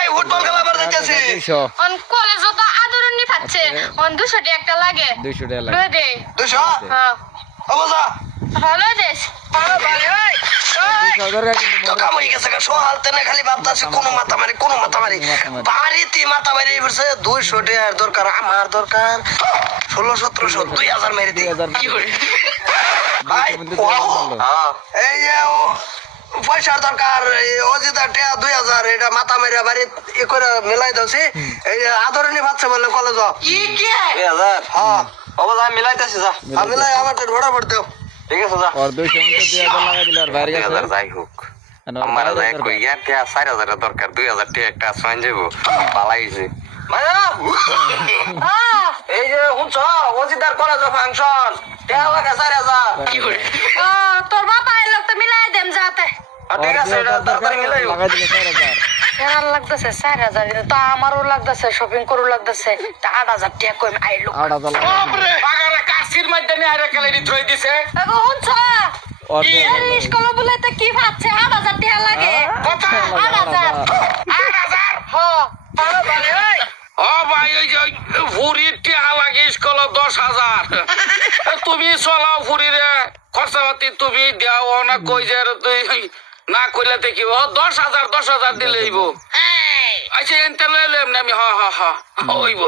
ভাই ফুটবল খেলা বার যাইতেছি অন কলেজ তো আদরণী পাচ্ছে অন 200 টাকা একটা লাগে 200 টাকা লাগে দে 200 হ্যাঁ অবজা ভালো দেশ আরে ভাই ভাই 200 টাকা কিন্তু তো কাম হয়ে গেছে সোহালতে না খালি ভাবতাছি কোন মাথা মারি বাড়িতে মাথা মারি বসে 200 টাকার দরকার আমার দরকার 16 1700 2000 মেরে দি কি করে ভাই এই যে পয়সার দরকার অজিতা টিয়া 2000 এটা মাথা মেরে বাড়ি ই করে মিলাই দছি এই আদরণী ভাবছে বলে কলেজ কি কি 2000 হ্যাঁ অবশ্যই আমি মিলাইতেছি যা আমি মিলাই আমার তো ভোড়া ভোট দেও ঠিক আছে যা और 200 में तो 2000 लगा दिला और বাইরে গেছে যাই হোক আমার যাই কই ইয়ার কে 4000 এর দরকার 2000 টাকা একটা সঞ্জ যাবো পালাইছে এই যে হুঁচ অজিতার কলেজ ফাংশন টাকা লাগা 4000 কি করে তোর বাবা এলো তো মিলাই দেম যাতে ঠিক আছে এটা তাড়াতাড়ি মিলাই लगा दिला 4000 কেন লাগতেছে 4000 তো আমারও লাগতেছে শপিং করু লাগতেছে 8000 টাকা কই আইলো 8000 বাপরে বাগারে কাশির মাধ্যমে আরে কালেরি থই দিছে আগো হুঁচ और স্কুল বলে তো কি ভাবছে 8000 টাকা লাগে কত 8000 8000 হ্যাঁ আরে ভাই ভাই ও ভাই ওই যে ভুরির টাকা লাগে স্কুল 10000 তুমি চলাও ভুরিরে খরচাপাতি তুমি দাও না কই যে তুই না কইলে দেখিব 10000 দিলেইব আচ্ছা এনতে লইলাম না আমি হা হইব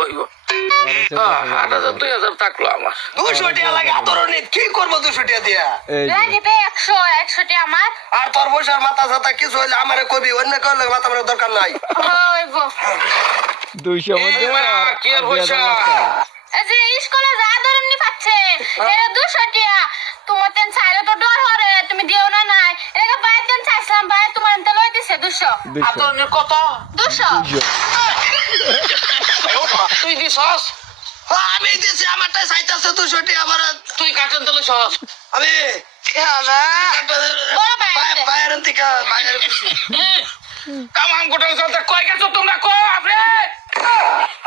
2000 থাকলো আমার 200 টাকা লাগে আদরণী কি করবো 200 টাকা দিয়া লাগে তে 100 টাকা আমার আর তোর বসার মাথা ছাতা কিছু হইলে আমারে কবি অন্য কইলে মাথা মারার দরকার নাই হইব 200 মধ্যে কি আর পয়সা এই যে স্কুলে যা আদরণী পাচ্ছে এর 200 টাকা তোমার তেন চাইলে তো ডর হরে তুমি দিও না নাই এর বাইরে তেন চাইছিলাম ভাই তোমার তেন লই দিছে 200 আদরণী কত 200 তুই দিছস আমি দিছি আমারটা চাইতাছে 200 টাকা আবার তুই কাটন তলে সস আমি বড় ভাই বাইরের থেকে বাইরের কামাম গোটাল সাথে কই গেছো তোমরা কো আপনি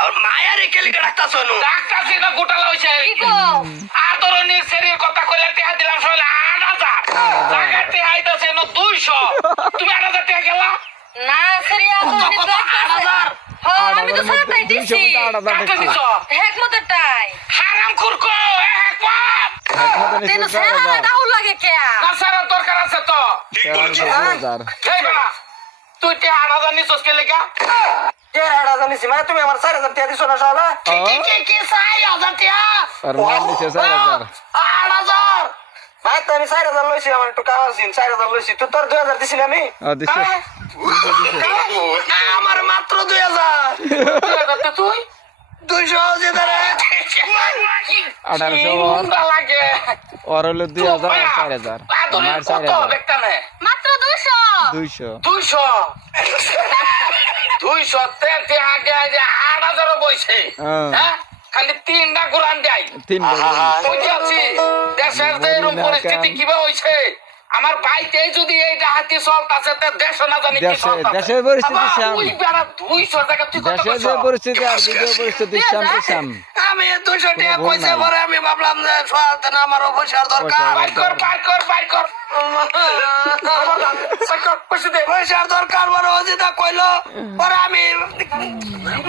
আর মায়ারে কেলি রাখতাছ নো ডাক্তারছে না গোটালা হইছে কি গো আদরণীর শরীর কথা কইলা টেহা দিলাম সলে 8000 জায়গাতে আইতাছে না 200 তুমি 8000 টাকা গেলা না সেরিয়া আদরণী তো 8000 হ্যাঁ আমি তো সরটাই দিছি কাকে দিছ হেকমতটাই হারাম কুরকো এক বাপ তেন সেরা দাও লাগে কে কাসার দরকার আছে তো ঠিক বলেছো 2000 এই বাবা তুই তে 8000 নিছস কে লাগা তে 8000 নিছি মানে তুমি আমার 4000 টাকা দিছ না সহলে কি 4000 টাকা और मान দিছে 4000 8000 ভাই তুমি 4000 লইছি আমার একটু কাজ দিন 4000 লইছি তুই তোর 2000 দিছিস আমি দিছে আমার মাত্র 2000 তুই 200 যে ধরে 1800 লাগে और হলো 2000 4000 আমার 4000 দেখতা না মাত্র 200 200 200 তে আগে আগে 8000 বইছে হ্যাঁ খালি তিনটা কোরআন দেয় তিন বুঝছি আছি দেশের যে এরকম পরিস্থিতি কিভাবে হইছে আমার ভাইতে যদি এই ডাহাতি চলতাছে তে দেশ না জানি কি চলতাছে দেশের পরিস্থিতি সাম ওই বেড়া 200 টাকা তুই কত দেশের যে পরিস্থিতি আর বিদেশের পরিস্থিতি সাম আমি 200 টাকা কইছে পরে আমি ভাবলাম যে সোয়াতে না আমার পয়সার দরকার বাইর কর পয়সার দরকার বড় অজিতা কইলো পরে আমি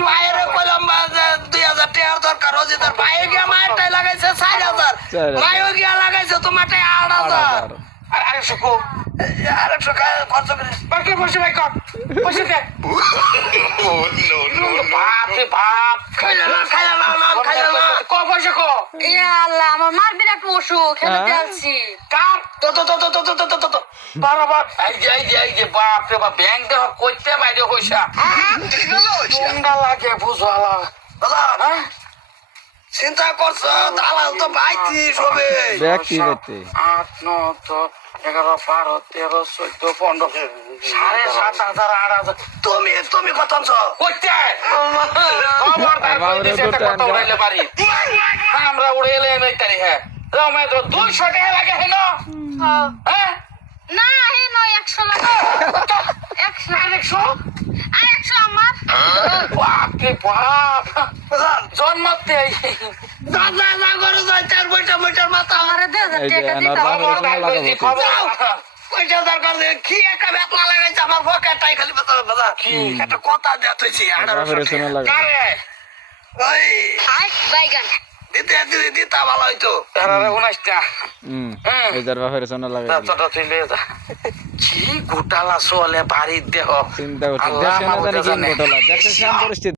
মায়ের কইলাম যে 2000 টাকার দরকার অজিতার ভাই গিয়া মায়েরটাই লাগাইছে 4000 মাইও গিয়া লাগাইছে তোমারটাই 8000 আরে শুকো আরে শুকা খরচ করে বাকি পয়সা ভাই কর পয়সা দে নো বাপ রে বাপ খাইলা না ক পয়সা কো ইয়া আল্লাহ আমার মার বিরাট অসুখ খেতে আলছি কার তো বারবার এই যে বাপ রে বাপ ব্যাংক দেহ কইতে বাইরে হইছা তোমরা লাগে বুঝালা দাদা হ্যাঁ চিন্তা করছো দালাল তো ভাইতি সবে ব্যক্তি ব্যক্তি 8 9 10 11 12 13 14 15 7,500 8,000 তুমি কত আনছো কইতে কত উড়াইলে পারি আমরা উড়াইলে নাই তারি হ্যাঁ রমে তো 200 টাকা লাগে হেন হ্যাঁ না হে নয় 100 লাগে 100 আমার বাপ রে বাপ জন্মতে দাদা করো যাই চার বইটা মাথা আমারে 2000 টাকা এই যে দিতে আমার হবে বাবার সঙ্গে লাগাবো খবর পয়সা দরকার নেই, কি একটা বেতনা লাগাইছে আমার পকেটটাই খালি বাজার একটা কথা দেয়া তুইছি বাপের শোনা লাগে ওই আই বাইগান দিতা ভালো হইতো 19টা এই যার বাপের শোনা লাগে তুই লিয়ে যা কি গোটালা চলে বাড়ির দেহ চিন্তা করছি আল্লাহ দেখছেন না জানি মাহবুবে কি জানে। ঘটলা দেখছেন পরিস্থিতি